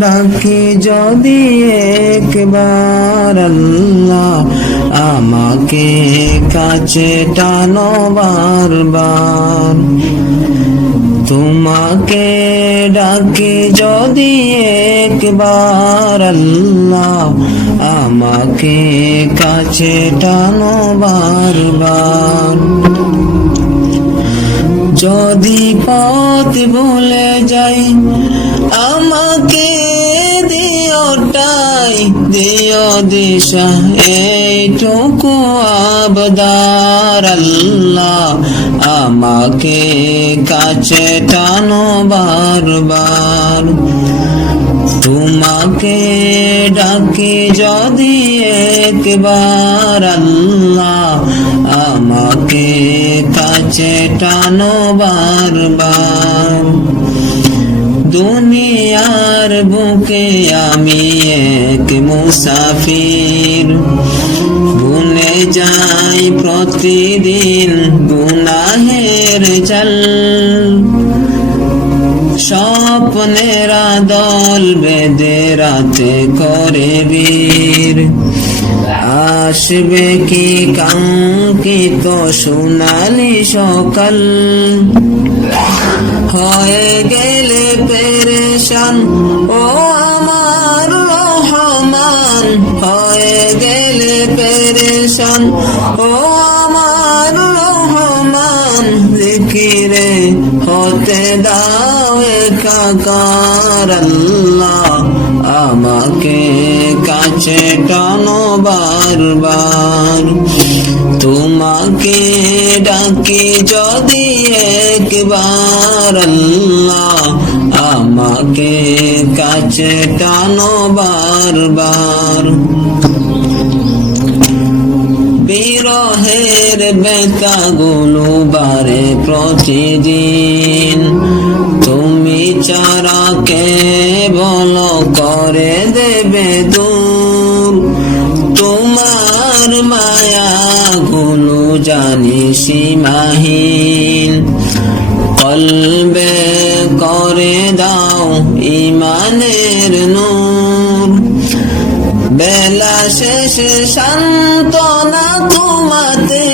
ডাকি যদি একবার আল্লাহ আমাকে কাছে টানো বারবার। তোমাকে ডাকি যদি একবার আল্লাহ আমাকে কাছে টানো বারবার। যদি পথ ভুলে যাই আমাকে দিও দিশা এইটুকু আবদার আল্লাহ আমাকে কাছে টানো বারবার। তোমাকে ডাকি যদি একবার আল্লাহ আমাকে কাছে টানো বারবার। দুনিয়ার বুকে আমি এক মুসাফির, ভুলে যাই প্রতিদিন গুনাহের জাল। স্বপ্নেরা দল বেঁধে রাতে করে বীর, আসবে কি কাঙ্ক্ষিত সোনালি সকাল। হয়ে গেলে পেরেশান ও আমার রহমান, হয়ে গেলে পেরেশান ও আমার রহমান। জিকিরে হতে দাও একাকার আল্লাহ আমাকে কাছে টানো বারবার। তোমাকে ডাকি যদি একবার আল্লাহ আমাকে কাছে টানো বারবার। বিরহের বেতাগুলো বারে প্রতিদিন, তুমি ছাড়া কে বলো করে দেবে দূর। তোমার মায়া গুলো জানি সীমাহীন, কলবে করে দাও ইমানের নূর। বেলা শেষে সান্ত্বনা তোমাতে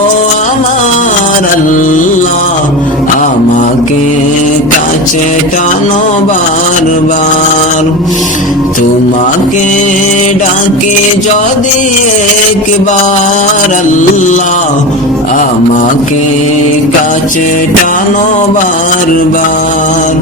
ও আমার আল্লাহ আমাকে কাছে টানো বারবার। তোমাকে ডাকি যদি একবার আল্লাহ আমাকে কাছে টানো বারবার।